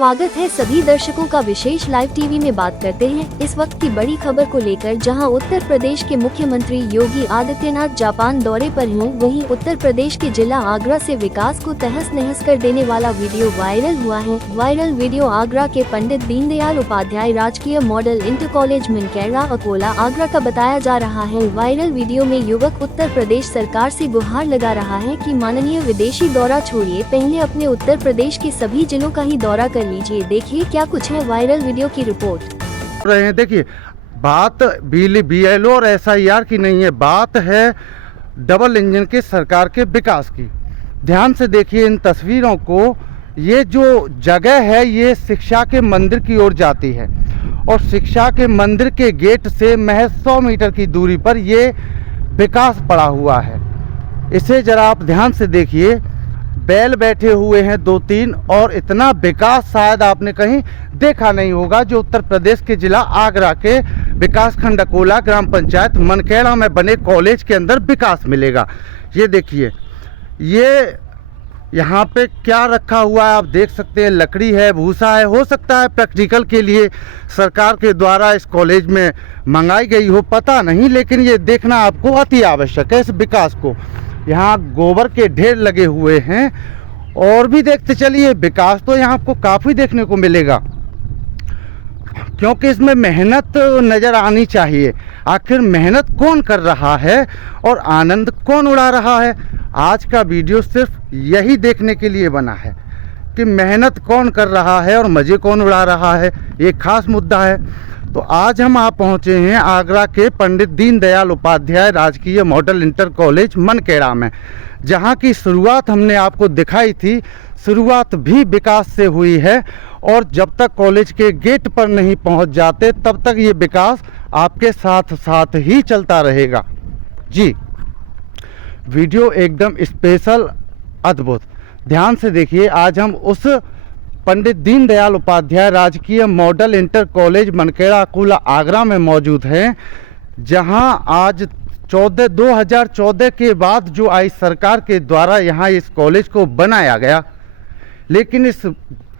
स्वागत है सभी दर्शकों का विशेष लाइव टीवी में बात करते हैं इस वक्त की बड़ी खबर को लेकर, जहां उत्तर प्रदेश के मुख्यमंत्री योगी आदित्यनाथ जापान दौरे पर हैं। वहीं उत्तर प्रदेश के जिला आगरा से विकास को तहस नहस कर देने वाला वीडियो वायरल हुआ है। वायरल वीडियो आगरा के पंडित दीनदयाल उपाध्याय राजकीय model inter college Mankeda Akola Agra का बताया जा रहा है। वायरल वीडियो में युवक उत्तर प्रदेश सरकार से गुहार लगा रहा है कि माननीय विदेशी दौरा छोड़िए, पहले अपने उत्तर प्रदेश के सभी जिलों का ही दौरा कर लीजिए। देखिए क्या कुछ है वायरल वीडियो की रिपोर्ट। देखिए, बात BLO और SIR की नहीं है, बात है डबल इंजन के सरकार के विकास की। ध्यान से देखिए इन तस्वीरों को। ये जो जगह है ये शिक्षा के मंदिर की ओर जाती है और शिक्षा के मंदिर के गेट से महज 100 मीटर की दूरी पर ये विकास पड़ा हुआ है। इसे जरा आप ध्यान से देखिए। बैल बैठे हुए हैं 2-3 और इतना विकास शायद आपने कहीं देखा नहीं होगा जो उत्तर प्रदेश के जिला आगरा के विकास खंड अकोला ग्राम पंचायत मनकेड़ा में बने कॉलेज के अंदर विकास मिलेगा। ये देखिए, ये यहाँ पे क्या रखा हुआ है आप देख सकते हैं। लकड़ी है, भूसा है, हो सकता है प्रैक्टिकल के लिए सरकार के द्वारा इस कॉलेज में मंगाई गई हो, पता नहीं, लेकिन ये देखना आपको अति आवश्यक है इस विकास को। यहाँ गोबर के ढेर लगे हुए हैं और भी देखते चलिए, विकास तो यहाँ आपको काफ़ी देखने को मिलेगा क्योंकि इसमें मेहनत नज़र आनी चाहिए। आखिर मेहनत कौन कर रहा है और आनंद कौन उड़ा रहा है? आज का वीडियो सिर्फ यही देखने के लिए बना है कि मेहनत कौन कर रहा है और मज़े कौन उड़ा रहा है, ये खास मुद्दा है। तो आज हम आप पहुँचे हैं आगरा के पंडित दीनदयाल उपाध्याय राजकीय मॉडल इंटर कॉलेज मनकेड़ा में, जहां की शुरुआत हमने आपको दिखाई थी। शुरुआत भी विकास से हुई है और जब तक कॉलेज के गेट पर नहीं पहुंच जाते तब तक ये विकास आपके साथ साथ ही चलता रहेगा। जी, वीडियो एकदम स्पेशल, अद्भुत। ध्यान से देखिए, आज हम उस पंडित दीनदयाल उपाध्याय राजकीय model inter college Mankeda Akola Agra में मौजूद हैं, जहां आज 2014 के बाद जो आई सरकार के द्वारा यहाँ इस कॉलेज को बनाया गया, लेकिन इस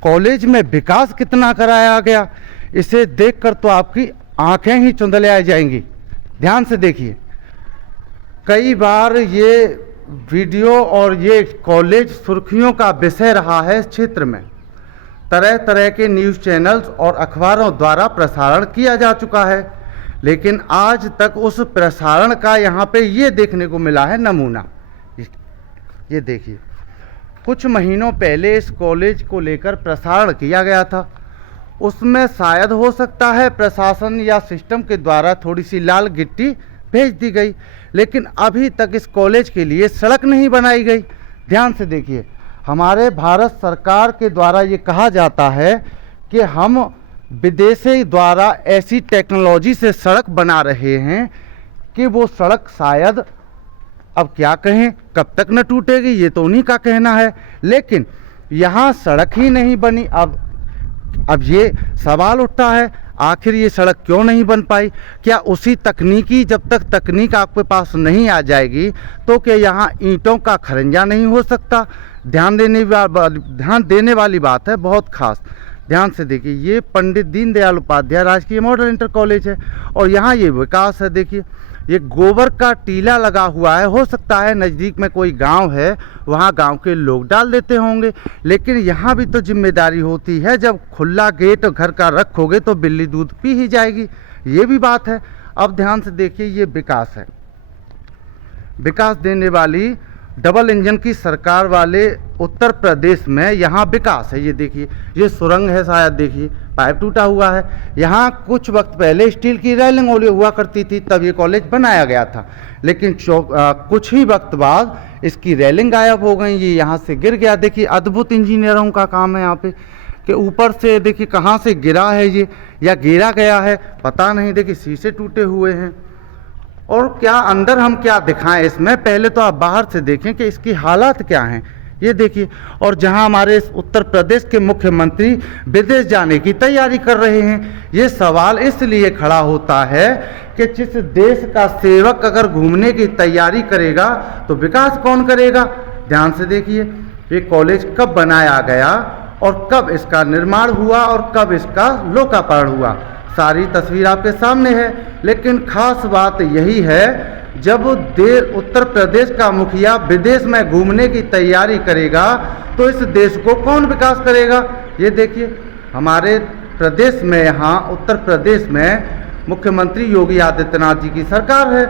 कॉलेज में विकास कितना कराया गया इसे देखकर तो आपकी आंखें ही चुंदलिया जाएंगी। ध्यान से देखिए, कई बार ये वीडियो और ये कॉलेज सुर्खियों का विषय रहा है इस क्षेत्र में। तरह तरह के न्यूज़ चैनल्स और अखबारों द्वारा प्रसारण किया जा चुका है, लेकिन आज तक उस प्रसारण का यहाँ पे ये देखने को मिला है नमूना। ये देखिए, कुछ महीनों पहले इस कॉलेज को लेकर प्रसारण किया गया था। उसमें शायद हो सकता है प्रशासन या सिस्टम के द्वारा थोड़ी सी लाल गिट्टी भेज दी गई, लेकिन अभी तक इस कॉलेज के लिए सड़क नहीं बनाई गई। ध्यान से देखिए, हमारे भारत सरकार के द्वारा ये कहा जाता है कि हम विदेशी द्वारा ऐसी टेक्नोलॉजी से सड़क बना रहे हैं कि वो सड़क शायद, अब क्या कहें, कब तक न टूटेगी, ये तो उन्हीं का कहना है, लेकिन यहाँ सड़क ही नहीं बनी। अब ये सवाल उठता है, आखिर ये सड़क क्यों नहीं बन पाई? क्या उसी तकनीकी, जब तक तकनीक आपके पास नहीं आ जाएगी तो क्या यहाँ ईंटों का खरंजा नहीं हो सकता? ध्यान देने वाली बात है, बहुत खास। ध्यान से देखिए, ये पंडित दीनदयाल उपाध्याय राजकीय मॉडल इंटर कॉलेज है और यहाँ ये विकास है। देखिए, ये गोबर का टीला लगा हुआ है, हो सकता है नज़दीक में कोई गांव है, वहाँ गांव के लोग डाल देते होंगे, लेकिन यहाँ भी तो जिम्मेदारी होती है। जब खुला गेट घर का रखोगे तो बिल्ली दूध पी ही जाएगी, ये भी बात है। अब ध्यान से देखिए, ये विकास है, विकास देने वाली डबल इंजन की सरकार वाले उत्तर प्रदेश में यहाँ विकास है। ये देखिए, ये सुरंग है, शायद देखिए पाइप टूटा हुआ है। यहाँ कुछ वक्त पहले स्टील की रेलिंग हुआ करती थी, तब ये कॉलेज बनाया गया था, लेकिन कुछ ही वक्त बाद इसकी रेलिंग गायब हो गई, ये यहाँ से गिर गया। देखिए, अद्भुत इंजीनियरों का काम है यहाँ पे कि ऊपर से देखिए कहाँ से गिरा है ये, या गिरा गया है पता नहीं। देखिए, शीशे टूटे हुए हैं और क्या अंदर हम क्या दिखाएं इसमें, पहले तो आप बाहर से देखें कि इसकी हालात क्या हैं। ये देखिए, और जहां हमारे उत्तर प्रदेश के मुख्यमंत्री विदेश जाने की तैयारी कर रहे हैं, ये सवाल इसलिए खड़ा होता है कि जिस देश का सेवक अगर घूमने की तैयारी करेगा तो विकास कौन करेगा? ध्यान से देखिए, ये कॉलेज कब बनाया गया और कब इसका निर्माण हुआ और कब इसका लोकार्पण हुआ। सारी तस्वीर आपके सामने है। लेकिन खास बात यही है, जब उत्तर प्रदेश का मुखिया विदेश में घूमने की तैयारी करेगा तो इस देश को कौन विकास करेगा। ये देखिए, हमारे प्रदेश में, यहाँ उत्तर प्रदेश में मुख्यमंत्री योगी आदित्यनाथ जी की सरकार है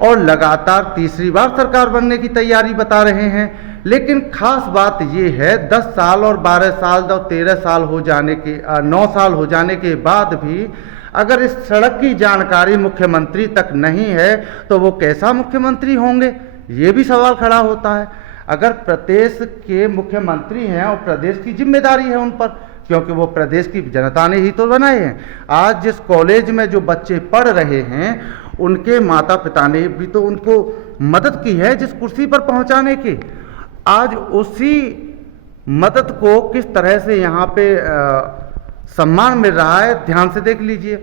और लगातार तीसरी बार सरकार बनने की तैयारी बता रहे हैं। लेकिन खास बात ये है, 10 साल और 12 साल और 13 साल हो जाने के 9 साल हो जाने के बाद भी अगर इस सड़क की जानकारी मुख्यमंत्री तक नहीं है तो वो कैसा मुख्यमंत्री होंगे, ये भी सवाल खड़ा होता है। अगर प्रदेश के मुख्यमंत्री हैं और प्रदेश की जिम्मेदारी है उन पर, क्योंकि वो प्रदेश की जनता ने ही तो बनाए हैं। आज जिस कॉलेज में जो बच्चे पढ़ रहे हैं उनके माता पिता ने भी तो उनको मदद की है जिस कुर्सी पर पहुंचाने की। आज उसी मदद को किस तरह से यहाँ पे सम्मान मिल रहा है, ध्यान से देख लीजिए।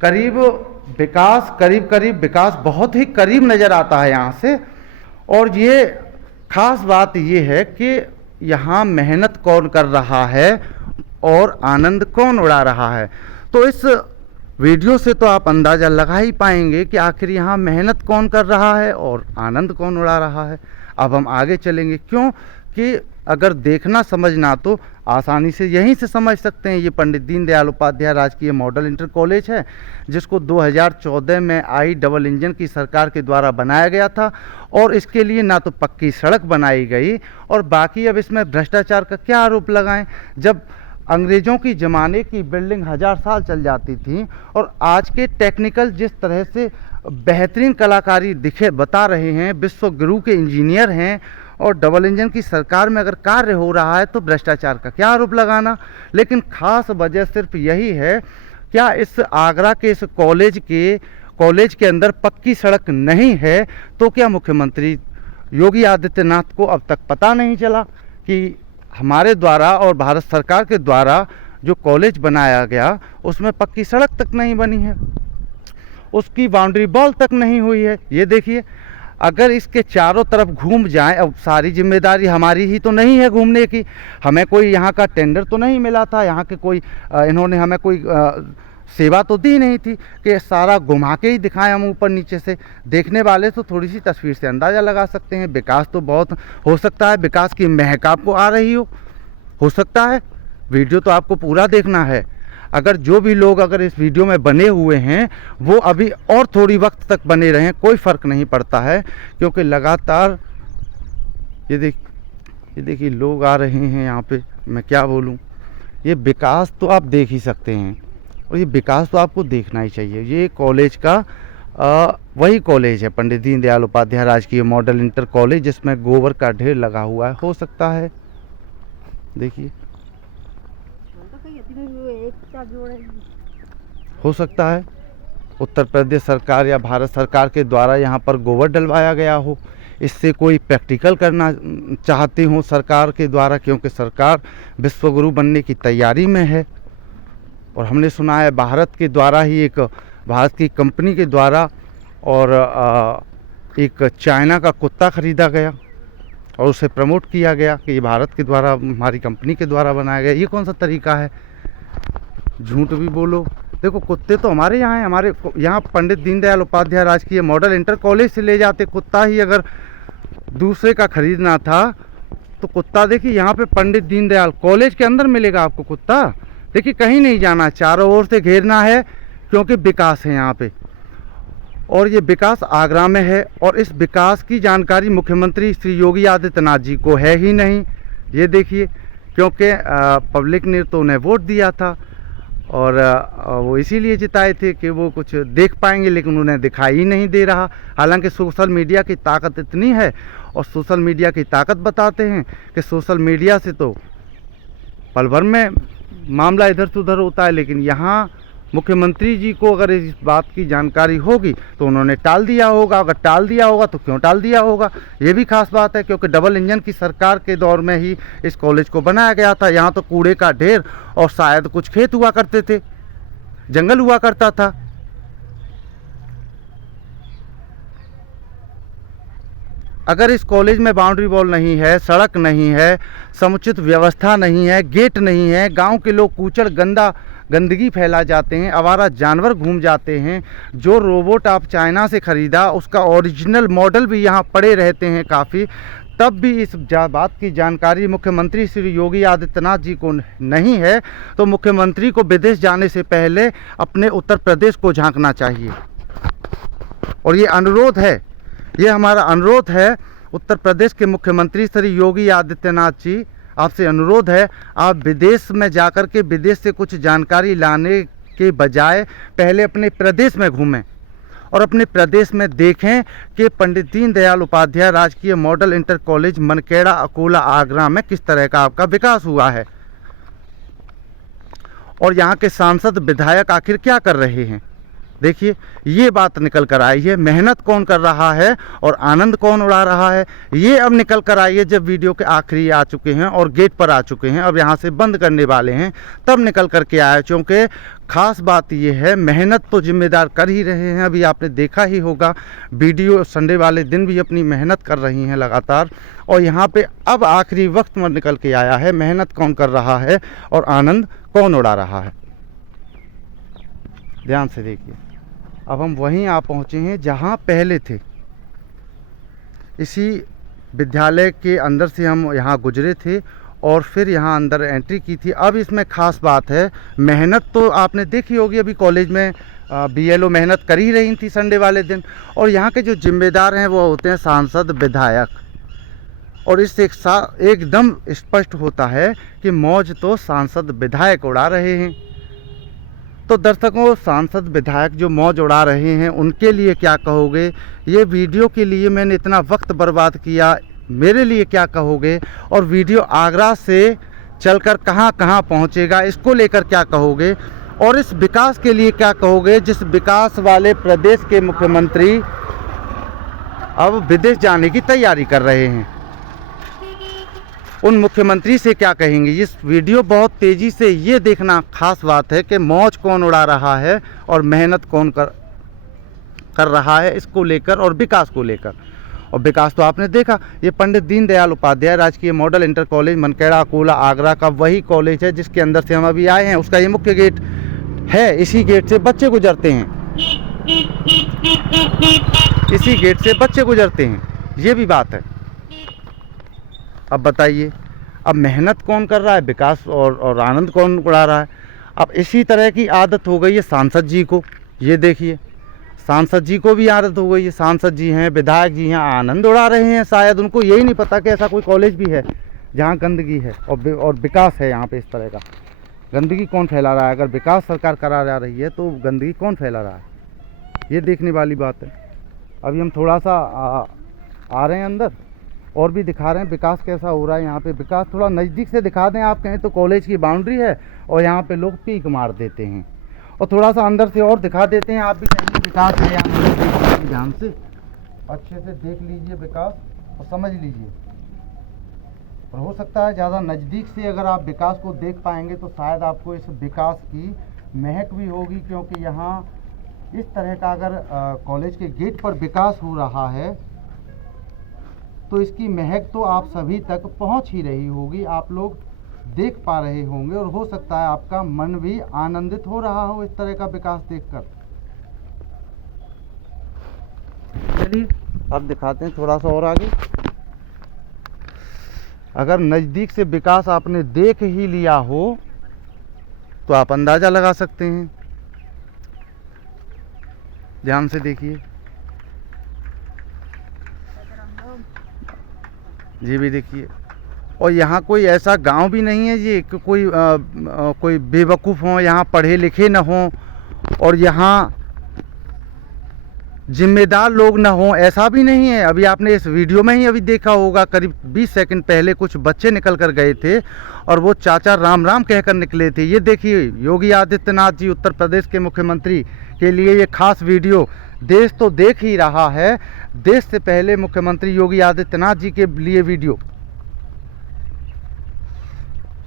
करीब विकास बहुत ही करीब नज़र आता है यहाँ से। और ये खास बात ये है कि यहाँ मेहनत कौन कर रहा है और आनंद कौन उड़ा रहा है। तो इस वीडियो से तो आप अंदाज़ा लगा ही पाएंगे कि आखिर यहाँ मेहनत कौन कर रहा है और आनंद कौन उड़ा रहा है। अब हम आगे चलेंगे, क्यों कि अगर देखना समझना तो आसानी से यहीं से समझ सकते हैं। ये पंडित दीनदयाल उपाध्याय राजकीय मॉडल इंटर कॉलेज है, जिसको 2014 में आई डबल इंजन की सरकार के द्वारा बनाया गया था। और इसके लिए ना तो पक्की सड़क बनाई गई, और बाकी अब इसमें भ्रष्टाचार का क्या आरोप लगाएं, जब अंग्रेज़ों की ज़माने की बिल्डिंग 1000 साल चल जाती थी और आज के टेक्निकल जिस तरह से बेहतरीन कलाकारी बता रहे हैं, विश्व गुरु के इंजीनियर हैं, और डबल इंजन की सरकार में अगर कार्य हो रहा है तो भ्रष्टाचार का क्या आरोप लगाना। लेकिन खास वजह सिर्फ यही है, क्या इस आगरा के इस कॉलेज के अंदर पक्की सड़क नहीं है तो क्या मुख्यमंत्री योगी आदित्यनाथ को अब तक पता नहीं चला कि हमारे द्वारा और भारत सरकार के द्वारा जो कॉलेज बनाया गया उसमें पक्की सड़क तक नहीं बनी है, उसकी बाउंड्री वॉल तक नहीं हुई है। ये देखिए, अगर इसके चारों तरफ घूम जाएं, अब सारी जिम्मेदारी हमारी ही तो नहीं है घूमने की। हमें कोई यहाँ का टेंडर तो नहीं मिला था, यहाँ के कोई इन्होंने हमें कोई सेवा तो दी नहीं थी कि सारा घुमा के ही दिखाएं हम ऊपर नीचे से। देखने वाले तो थोड़ी सी तस्वीर से अंदाज़ा लगा सकते हैं। विकास तो बहुत हो सकता है, विकास की महक आपको आ रही हो सकता है। वीडियो तो आपको पूरा देखना है। अगर जो भी लोग अगर इस वीडियो में बने हुए हैं वो अभी और थोड़ी वक्त तक बने रहें, कोई फ़र्क नहीं पड़ता है, क्योंकि लगातार ये देखिए लोग आ रहे हैं यहाँ पे। मैं क्या बोलूँ, ये विकास तो आप देख ही सकते हैं और ये विकास तो आपको देखना ही चाहिए। ये कॉलेज का वही कॉलेज है, पंडित दीनदयाल उपाध्याय राजकीय मॉडल इंटर कॉलेज, जिसमें गोबर का ढेर लगा हुआ है। हो सकता है, देखिए, हो सकता है उत्तर प्रदेश सरकार या भारत सरकार के द्वारा यहाँ पर गोबर डलवाया गया हो, इससे कोई प्रैक्टिकल करना चाहते हो सरकार के द्वारा, क्योंकि सरकार विश्वगुरु बनने की तैयारी में है। और हमने सुना है भारत के द्वारा ही भारत की कंपनी के द्वारा और एक चाइना का कुत्ता ख़रीदा गया और उसे प्रमोट किया गया कि ये भारत के द्वारा, हमारी कंपनी के द्वारा बनाया गया। ये कौन सा तरीका है? झूठ भी बोलो। देखो, कुत्ते तो हमारे यहाँ हैं, हमारे यहाँ पंडित दीनदयाल उपाध्याय राजकीय मॉडल इंटर कॉलेज से ले जाते। कुत्ता ही अगर दूसरे का खरीदना था तो कुत्ता देखिए यहाँ पे पंडित दीनदयाल कॉलेज के अंदर मिलेगा आपको कुत्ता। देखिए, कहीं नहीं जाना, चारों ओर से घेरना है, क्योंकि विकास है यहाँ पे और ये विकास आगरा में है। और इस विकास की जानकारी मुख्यमंत्री श्री योगी आदित्यनाथ जी को है ही नहीं। ये देखिए, क्योंकि पब्लिक ने तो उन्हें वोट दिया था और वो इसीलिए जिताए थे कि वो कुछ देख पाएंगे, लेकिन उन्हें दिखाई ही नहीं दे रहा। हालांकि सोशल मीडिया की ताकत इतनी है और सोशल मीडिया की ताकत बताते हैं कि सोशल मीडिया से तो पल भर में मामला इधर से उधर होता है। लेकिन यहाँ मुख्यमंत्री जी को अगर इस बात की जानकारी होगी तो उन्होंने टाल दिया होगा। अगर टाल दिया होगा तो क्यों टाल दिया होगा, ये भी खास बात है, क्योंकि डबल इंजन की सरकार के दौर में ही इस कॉलेज को बनाया गया था। यहाँ तो कूड़े का ढेर और शायद कुछ खेत हुआ करते थे, जंगल हुआ करता था। अगर इस कॉलेज में बाउंड्री वॉल नहीं है, सड़क नहीं है, समुचित व्यवस्था नहीं है, गेट नहीं है, गांव के लोग कूचड़ गंदगी फैला जाते हैं, आवारा जानवर घूम जाते हैं, जो रोबोट आप चाइना से ख़रीदा उसका ओरिजिनल मॉडल भी यहाँ पड़े रहते हैं काफ़ी, तब भी इस बात की जानकारी मुख्यमंत्री श्री योगी आदित्यनाथ जी को नहीं है, तो मुख्यमंत्री को विदेश जाने से पहले अपने उत्तर प्रदेश को झांकना चाहिए। और ये अनुरोध है, ये हमारा अनुरोध है उत्तर प्रदेश के मुख्यमंत्री श्री योगी आदित्यनाथ जी, आपसे अनुरोध है, आप विदेश में जाकर के विदेश से कुछ जानकारी लाने के बजाय पहले अपने प्रदेश में घूमें और अपने प्रदेश में देखें कि पंडित दीनदयाल उपाध्याय राजकीय model inter college Mankeda Akola Agra में किस तरह का आपका विकास हुआ है और यहाँ के सांसद विधायक आखिर क्या कर रहे हैं। देखिए, ये बात निकल कर आई है, मेहनत कौन कर रहा है और आनंद कौन उड़ा रहा है, ये अब निकल कर आई है जब वीडियो के आखिरी आ चुके हैं और गेट पर आ चुके हैं, अब यहाँ से बंद करने वाले हैं, तब निकल कर के आया। क्योंकि ख़ास बात ये है, मेहनत तो जिम्मेदार कर ही रहे हैं, अभी आपने देखा ही होगा वीडियो, संडे वाले दिन भी अपनी मेहनत कर रही हैं लगातार, और यहाँ पे अब आखिरी वक्त में निकल के आया है मेहनत कौन कर रहा है और आनंद कौन उड़ा रहा है। ध्यान से देखिए, अब हम वहीं आ पहुँचे हैं जहाँ पहले थे। इसी विद्यालय के अंदर से हम यहाँ गुजरे थे और फिर यहाँ अंदर एंट्री की थी। अब इसमें ख़ास बात है, मेहनत तो आपने देखी होगी, अभी कॉलेज में BLO मेहनत कर ही रही थी संडे वाले दिन, और यहाँ के जो जिम्मेदार हैं वो होते हैं सांसद विधायक, और इससे एकदम स्पष्ट होता है कि मौज तो सांसद विधायक उड़ा रहे हैं। तो दर्शकों, सांसद विधायक जो मौज उड़ा रहे हैं उनके लिए क्या कहोगे? ये वीडियो के लिए मैंने इतना वक्त बर्बाद किया, मेरे लिए क्या कहोगे? और वीडियो आगरा से चलकर कहां कहां पहुंचेगा, इसको लेकर क्या कहोगे? और इस विकास के लिए क्या कहोगे जिस विकास वाले प्रदेश के मुख्यमंत्री अब विदेश जाने की तैयारी कर रहे हैं? उन मुख्यमंत्री से क्या कहेंगे? इस वीडियो बहुत तेज़ी से ये देखना खास बात है कि मौज कौन उड़ा रहा है और मेहनत कौन कर रहा है, इसको लेकर और विकास को लेकर। और विकास तो आपने देखा, ये पंडित दीनदयाल उपाध्याय राजकीय model inter college Mankeda Akola Agra का वही कॉलेज है जिसके अंदर से हम अभी आए हैं। उसका ये मुख्य गेट है, इसी गेट से बच्चे गुजरते हैं, इसी गेट से बच्चे गुजरते हैं, ये भी बात है। अब बताइए, अब मेहनत कौन कर रहा है, विकास और आनंद कौन उड़ा रहा है? अब इसी तरह की आदत हो गई है सांसद जी को। ये देखिए, सांसद जी को भी आदत हो गई है, सांसद जी हैं, विधायक जी हैं, आनंद उड़ा रहे हैं। शायद उनको यही नहीं पता कि ऐसा कोई कॉलेज भी है जहाँ गंदगी है और विकास है। यहाँ पे इस तरह का गंदगी कौन फैला रहा है? अगर विकास सरकार करा जा रही है तो गंदगी कौन फैला रहा है, ये देखने वाली बात है। अभी हम थोड़ा सा आ रहे हैं अंदर और भी दिखा रहे हैं विकास कैसा हो रहा है यहाँ पे। विकास थोड़ा नज़दीक से दिखा दें आप कहें तो। कॉलेज की बाउंड्री है और यहाँ पे लोग पीक मार देते हैं, और थोड़ा सा अंदर से और दिखा देते हैं, आप भी कहेंगे विकास है यहाँ पे। ध्यान से अच्छे से देख लीजिए विकास और समझ लीजिए। और हो सकता है ज़्यादा नज़दीक से अगर आप विकास को देख पाएंगे तो शायद आपको इस विकास की महक भी होगी, क्योंकि यहाँ इस तरह का अगर कॉलेज के गेट पर विकास हो रहा है तो इसकी महक तो आप सभी तक पहुंच ही रही होगी, आप लोग देख पा रहे होंगे, और हो सकता है आपका मन भी आनंदित हो रहा हो इस तरह का विकास देखकर। चलिए अब दिखाते हैं थोड़ा सा और आगे। अगर नज़दीक से विकास आपने देख ही लिया हो तो आप अंदाज़ा लगा सकते हैं। ध्यान से देखिए, जी भी देखिए। और यहाँ कोई ऐसा गांव भी नहीं है जी कि कोई बेवकूफ़ हों, यहाँ पढ़े लिखे न हों और यहाँ जिम्मेदार लोग न हों, ऐसा भी नहीं है। अभी आपने इस वीडियो में ही अभी देखा होगा, करीब 20 सेकंड पहले कुछ बच्चे निकल कर गए थे और वो चाचा राम राम कहकर निकले थे। ये देखिए, योगी आदित्यनाथ जी उत्तर प्रदेश के मुख्यमंत्री के लिए ये खास वीडियो देश तो देख ही रहा है। देश से पहले मुख्यमंत्री योगी आदित्यनाथ जी के लिए वीडियो।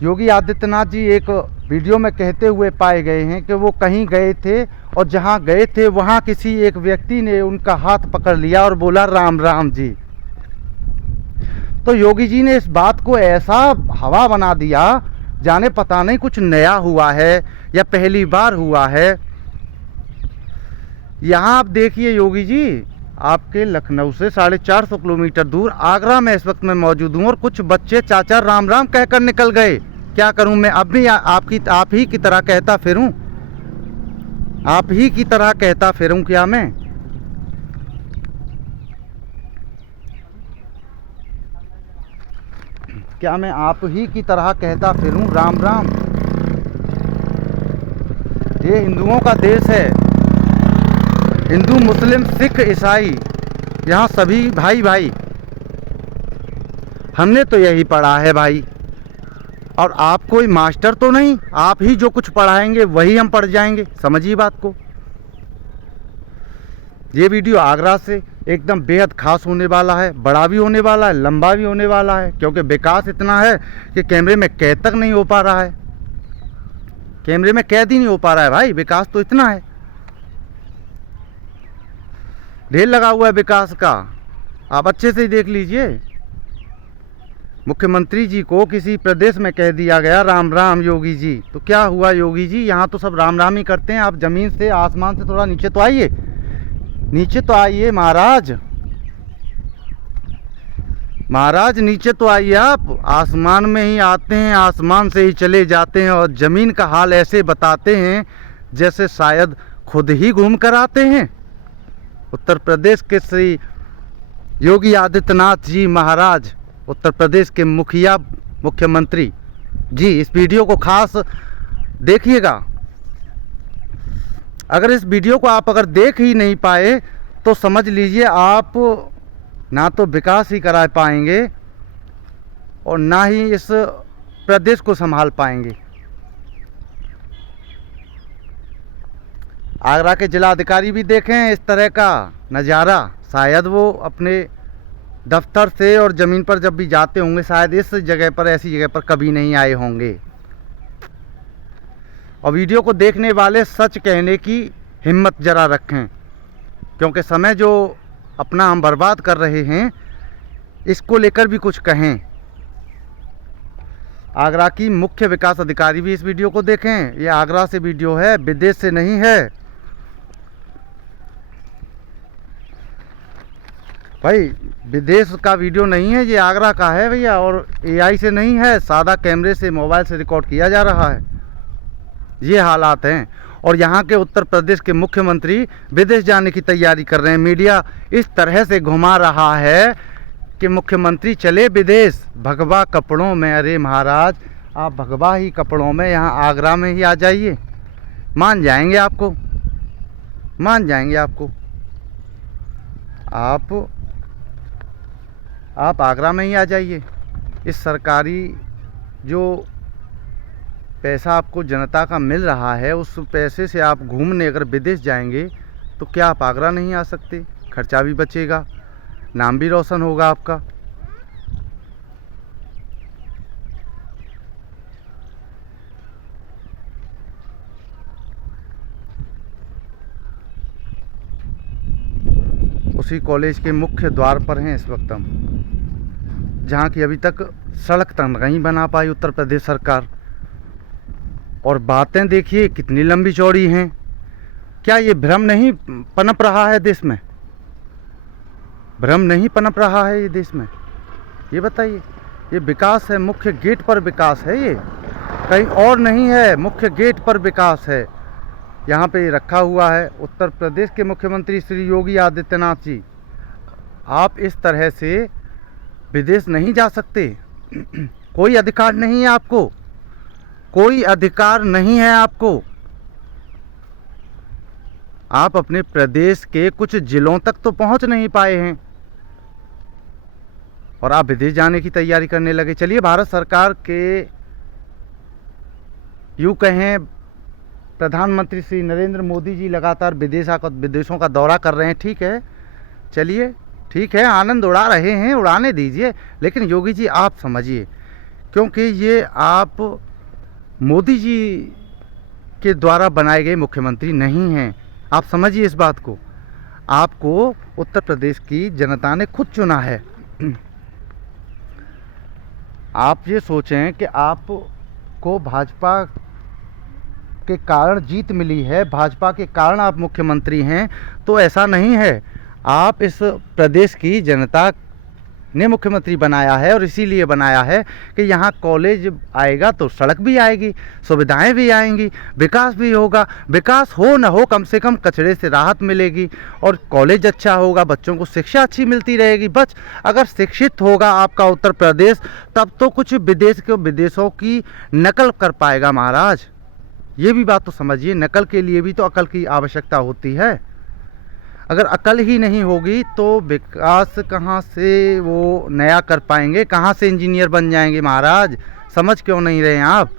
योगी आदित्यनाथ जी एक वीडियो में कहते हुए पाए गए हैं कि वो कहीं गए थे और जहां गए थे वहां किसी एक व्यक्ति ने उनका हाथ पकड़ लिया और बोला राम राम जी। तो योगी जी ने इस बात को ऐसा हवा बना दिया जाने पता नहीं कुछ नया हुआ है या पहली बार हुआ है। यहाँ आप देखिए योगी जी, आपके लखनऊ से 450 किलोमीटर दूर आगरा में इस वक्त मैं मौजूद हूँ और कुछ बच्चे चाचा राम राम कहकर निकल गए। क्या करूँ मैं, अब भी आप ही की तरह कहता फिरूँ, आप ही की तरह कहता फिरूँ क्या मैं? क्या मैं आप ही की तरह कहता फिरूं राम राम? ये हिंदुओं का देश है, हिंदू मुस्लिम सिख ईसाई यहाँ सभी भाई भाई। हमने तो यही पढ़ा है भाई, और आप कोई मास्टर तो नहीं, आप ही जो कुछ पढ़ाएंगे वही हम पढ़ जाएंगे, समझिए बात को। ये वीडियो आगरा से एकदम बेहद खास होने वाला है, बड़ा भी होने वाला है, लंबा भी होने वाला है, क्योंकि विकास इतना है कि कैमरे में कैद तक नहीं हो पा रहा है, कैमरे में कैद ही नहीं हो पा रहा है भाई। विकास तो इतना है, ढेर लगा हुआ है विकास का, आप अच्छे से देख लीजिए। मुख्यमंत्री जी को किसी प्रदेश में कह दिया गया राम राम योगी जी, तो क्या हुआ योगी जी? यहाँ तो सब राम राम ही करते हैं, आप जमीन से आसमान से थोड़ा नीचे तो आइए, नीचे तो आइए महाराज, महाराज नीचे तो आइए। आप आसमान में ही आते हैं, आसमान से ही चले जाते हैं और ज़मीन का हाल ऐसे बताते हैं जैसे शायद खुद ही घूम कर आते हैं। उत्तर प्रदेश के श्री योगी आदित्यनाथ जी महाराज, उत्तर प्रदेश के मुख्यमंत्री जी, इस वीडियो को खास देखिएगा। अगर इस वीडियो को आप अगर देख ही नहीं पाए तो समझ लीजिए आप ना तो विकास ही करा पाएंगे और ना ही इस प्रदेश को संभाल पाएंगे। आगरा के जिला अधिकारी भी देखें इस तरह का नज़ारा, शायद वो अपने दफ्तर से और ज़मीन पर जब भी जाते होंगे शायद इस जगह पर, ऐसी जगह पर कभी नहीं आए होंगे। और वीडियो को देखने वाले सच कहने की हिम्मत ज़रा रखें, क्योंकि समय जो अपना हम बर्बाद कर रहे हैं इसको लेकर भी कुछ कहें। आगरा की मुख्य विकास अधिकारी भी इस वीडियो को देखें, ये आगरा से वीडियो है, विदेश से नहीं है भाई, विदेश का वीडियो नहीं है, ये आगरा का है भैया, और एआई से नहीं है, सादा कैमरे से मोबाइल से रिकॉर्ड किया जा रहा है। ये हालात हैं और यहाँ के उत्तर प्रदेश के मुख्यमंत्री विदेश जाने की तैयारी कर रहे हैं। मीडिया इस तरह से घुमा रहा है कि मुख्यमंत्री चले विदेश भगवा कपड़ों में। अरे महाराज, आप भगवा ही कपड़ों में यहाँ आगरा में ही आ जाइए, मान जाएंगे आपको, मान जाएंगे आपको। आप आगरा में ही आ जाइए। इस सरकारी जो पैसा आपको जनता का मिल रहा है, उस पैसे से आप घूमने अगर विदेश जाएंगे तो क्या आप आगरा नहीं आ सकते? खर्चा भी बचेगा, नाम भी रोशन होगा आपका। उसी कॉलेज के मुख्य द्वार पर हैं इस वक्त हम, जहाँ की अभी तक सड़क तक नहीं बना पाई उत्तर प्रदेश सरकार। और बातें देखिए कितनी लंबी चौड़ी हैं। क्या ये भ्रम नहीं पनप रहा है देश में? भ्रम नहीं पनप रहा है ये देश में? ये बताइए, ये विकास है, मुख्य गेट पर विकास है, ये कहीं और नहीं है, मुख्य गेट पर विकास है। यहाँ पे रखा हुआ है उत्तर प्रदेश के मुख्यमंत्री श्री योगी आदित्यनाथ जी। आप इस तरह से विदेश नहीं जा सकते, कोई अधिकार नहीं है आपको, कोई अधिकार नहीं है आपको। आप अपने प्रदेश के कुछ जिलों तक तो पहुंच नहीं पाए हैं और आप विदेश जाने की तैयारी करने लगे। चलिए, भारत सरकार के यूँ कहें प्रधानमंत्री श्री नरेंद्र मोदी जी लगातार विदेशों का दौरा कर रहे हैं, ठीक है, चलिए ठीक है, आनंद उड़ा रहे हैं, उड़ाने दीजिए। लेकिन योगी जी आप समझिए, क्योंकि ये आप मोदी जी के द्वारा बनाए गए मुख्यमंत्री नहीं हैं। आप समझिए इस बात को, आपको उत्तर प्रदेश की जनता ने खुद चुना है। आप ये सोचें कि आप को भाजपा के कारण जीत मिली है, भाजपा के कारण आप मुख्यमंत्री हैं, तो ऐसा नहीं है। आप इस प्रदेश की जनता ने मुख्यमंत्री बनाया है और इसीलिए बनाया है कि यहाँ कॉलेज आएगा तो सड़क भी आएगी, सुविधाएं भी आएंगी, विकास भी होगा। विकास हो ना हो, कम से कम कचरे से राहत मिलेगी और कॉलेज अच्छा होगा, बच्चों को शिक्षा अच्छी मिलती रहेगी। बस अगर शिक्षित होगा आपका उत्तर प्रदेश, तब तो कुछ विदेशों की नकल कर पाएगा महाराज। ये भी बात तो समझिए, नकल के लिए भी तो अकल की आवश्यकता होती है। अगर अकल ही नहीं होगी तो विकास कहाँ से वो नया कर पाएंगे, कहाँ से इंजीनियर बन जाएंगे महाराज। समझ क्यों नहीं रहे हैं आप?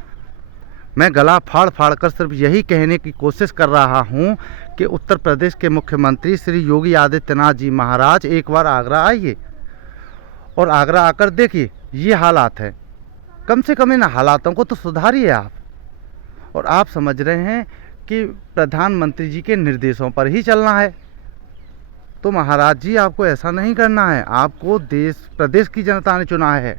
मैं गला फाड़ फाड़ कर सिर्फ यही कहने की कोशिश कर रहा हूँ कि उत्तर प्रदेश के मुख्यमंत्री श्री योगी आदित्यनाथ जी महाराज एक बार आगरा आइए और आगरा आकर देखिए ये हालात है। कम से कम इन हालातों को तो सुधारिए आप। और आप समझ रहे हैं कि प्रधानमंत्री जी के निर्देशों पर ही चलना है, तो महाराज जी आपको ऐसा नहीं करना है। आपको प्रदेश की जनता ने चुना है,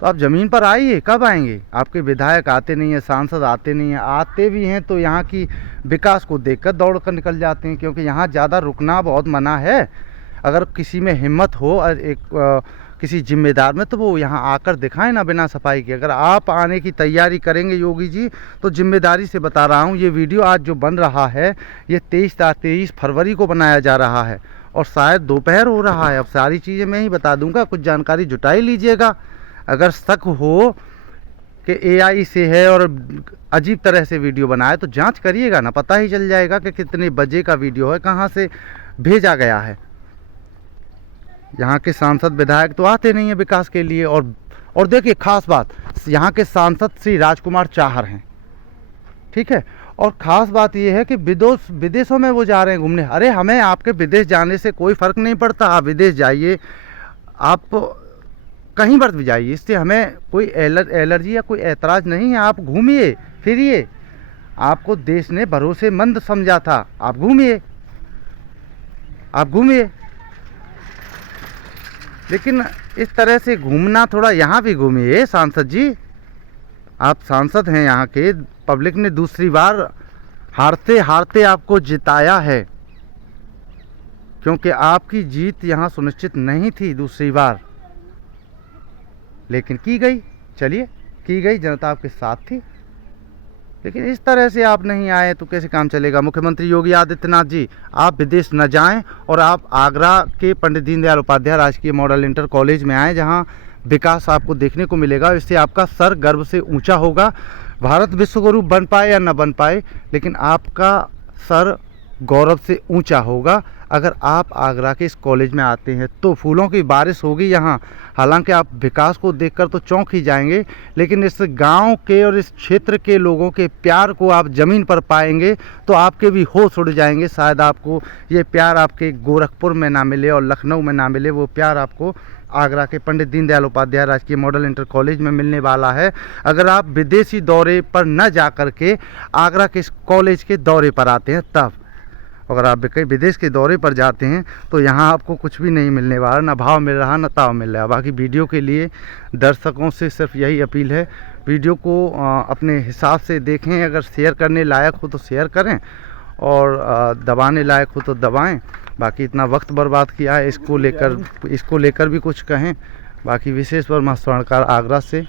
तो आप ज़मीन पर आइए। कब आएंगे? आपके विधायक आते नहीं हैं, सांसद आते नहीं हैं, आते भी हैं तो यहाँ की विकास को देखकर दौड़ कर निकल जाते हैं, क्योंकि यहाँ ज़्यादा रुकना बहुत मना है। अगर किसी में हिम्मत हो किसी जिम्मेदार में, तो वो यहाँ आकर दिखाएं ना बिना सफाई के। अगर आप आने की तैयारी करेंगे योगी जी, तो जिम्मेदारी से बता रहा हूँ, ये वीडियो आज जो बन रहा है ये 23 फरवरी को बनाया जा रहा है और शायद दोपहर हो रहा है। अब सारी चीज़ें मैं ही बता दूंगा, कुछ जानकारी जुटाई लीजिएगा। अगर शक हो कि AI से है और अजीब तरह से वीडियो बनाए तो जांच करिएगा ना, पता ही चल जाएगा कि कितने बजे का वीडियो है, कहाँ से भेजा गया है। यहाँ के सांसद विधायक तो आते नहीं हैं विकास के लिए। और देखिए खास बात, यहाँ के सांसद श्री राजकुमार चाहर हैं, ठीक है। और ख़ास बात ये है कि विदेशों में वो जा रहे हैं घूमने। अरे हमें आपके विदेश जाने से कोई फ़र्क नहीं पड़ता, आप विदेश जाइए, आप कहीं पर भी जाइए, इससे हमें कोई एलर्जी या कोई ऐतराज़ नहीं है। आप घूमिए फिरिए, आपको देश ने भरोसेमंद समझा था, आप घूमिए, आप घूमिए। लेकिन इस तरह से घूमना, थोड़ा यहाँ भी घूमिए सांसद जी। आप सांसद हैं यहाँ के, पब्लिक ने दूसरी बार हारते हारते आपको जिताया है, क्योंकि आपकी जीत यहाँ सुनिश्चित नहीं थी दूसरी बार, लेकिन की गई। चलिए की गई, जनता आपके साथ थी। लेकिन इस तरह से आप नहीं आए तो कैसे काम चलेगा? मुख्यमंत्री योगी आदित्यनाथ जी, आप विदेश न जाएं और आप आगरा के पंडित दीनदयाल उपाध्याय राजकीय मॉडल इंटर कॉलेज में आएँ, जहां विकास आपको देखने को मिलेगा। इससे आपका सर गर्व से ऊंचा होगा। भारत विश्वगुरु बन पाए या न बन पाए, लेकिन आपका सर गौरव से ऊंचा होगा अगर आप आगरा के इस कॉलेज में आते हैं। तो फूलों की बारिश होगी यहाँ। हालांकि आप विकास को देखकर तो चौंक ही जाएंगे, लेकिन इस गांव के और इस क्षेत्र के लोगों के प्यार को आप ज़मीन पर पाएंगे तो आपके भी होश उड़ जाएंगे। शायद आपको ये प्यार आपके गोरखपुर में ना मिले और लखनऊ में ना मिले, वो प्यार आपको आगरा के पंडित दीनदयाल उपाध्याय राजकीय मॉडल इंटर कॉलेज में मिलने वाला है। अगर आप विदेशी दौरे पर न जा कर के आगरा के इस कॉलेज के दौरे पर आते हैं तब। अगर आप विदेश के दौरे पर जाते हैं तो यहाँ आपको कुछ भी नहीं मिलने वाला, ना भाव मिल रहा ना ताव मिल रहा। बाकी वीडियो के लिए दर्शकों से सिर्फ यही अपील है, वीडियो को अपने हिसाब से देखें। अगर शेयर करने लायक हो तो शेयर करें और दबाने लायक हो तो दबाएं। बाकी इतना वक्त बर्बाद किया है, इसको लेकर भी कुछ कहें। बाकी विशेष पर मैं स्वर्णकार आगरा से।